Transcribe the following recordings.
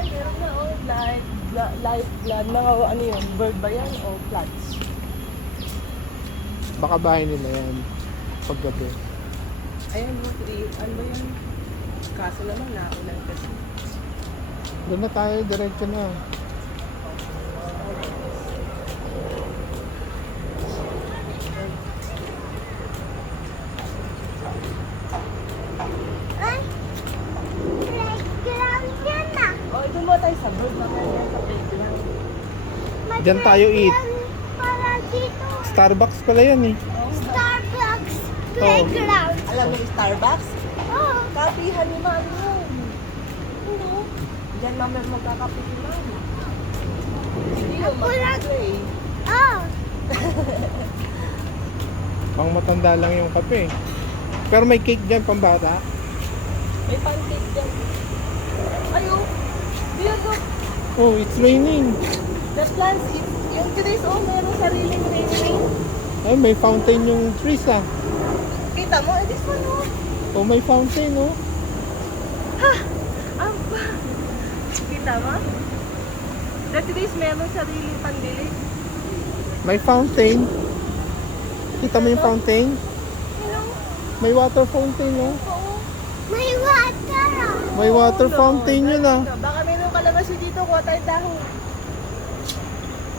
Meron na live blood. Mga ano yun, bird ba yan o plants? Baka bahay nila yan. Paggabi. Ayan mo, ano ba yan? Kaso naman, naulan kasi. Doon na tayo, diretso na. Ay, playground yan ah. O, doon mo tayo sa bird naman yan, sa playground. May Diyan tayo eat. playground Para dito. Starbucks pala yan eh. Starbucks playground. Alam mo yung Starbucks? Oh, Kapihan ni Mami yun. Ano? Diyan Mami magkakape si Mami. Hindi yun, Ako lang. mag-play. oh. Pang matanda lang yung kape. Pero may cake dyan, pambata. May pancake dyan. Ayo, Diego, Oh, it's raining. the plants, yung trees, oh, meron sariling rain. Ay, may fountain yung trees ah. Kita mo, this one, oh. Oh, may fountain oh. Aba. Kita mo? The trees, meron sariling pandilig. May fountain. Kita mo yung fountain? Hello? May water fountain oh. Oo. May water ah. May water fountain yun ah. Baka meron kalamansi dito, kuha tayo dahon.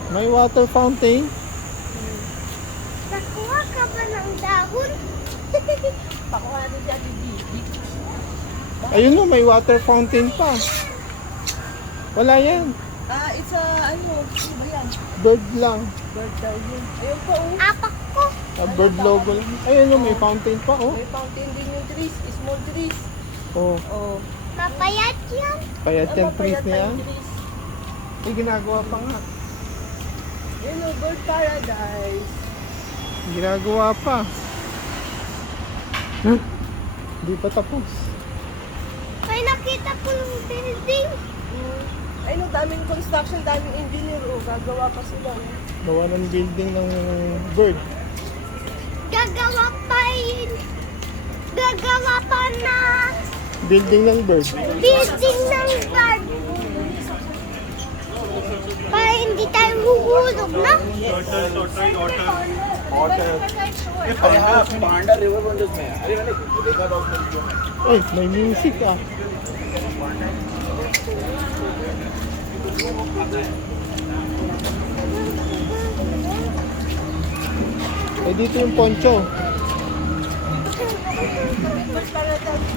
May water fountain. Nakuha ka ba ng dahon? Pakuha natin si Ate Gigi. Ayun no, may water fountain pa. Wala yan. It's a, ano ba yan? Bird lang. Bird daw yun. Ayun po, oh. Apak ko. Bird logo lang. Ayun no, may fountain pa oh. May fountain din yung trees, small trees. Oh, Oh. Mapayat yan. payat yung trees Mapayat niya. tayong trees. May ginagawa pa nga. Yun, oh, bird paradise. Ginagawa pa. Huh? Hindi pa tapos. May nakita po yung building. Ay, no, daming construction, daming engineer, oh. Gagawa pa sila. Gawa ng building ng bird. Gagawa pa yun. Gagawa pa na Building ng bird. building ng guard. Para hindi tayo huhulog na. Panda river front में अरे मैंने देखा था उसमें वीडियो में Ay, may music ah. Eh dito yung poncho. Bird paradise.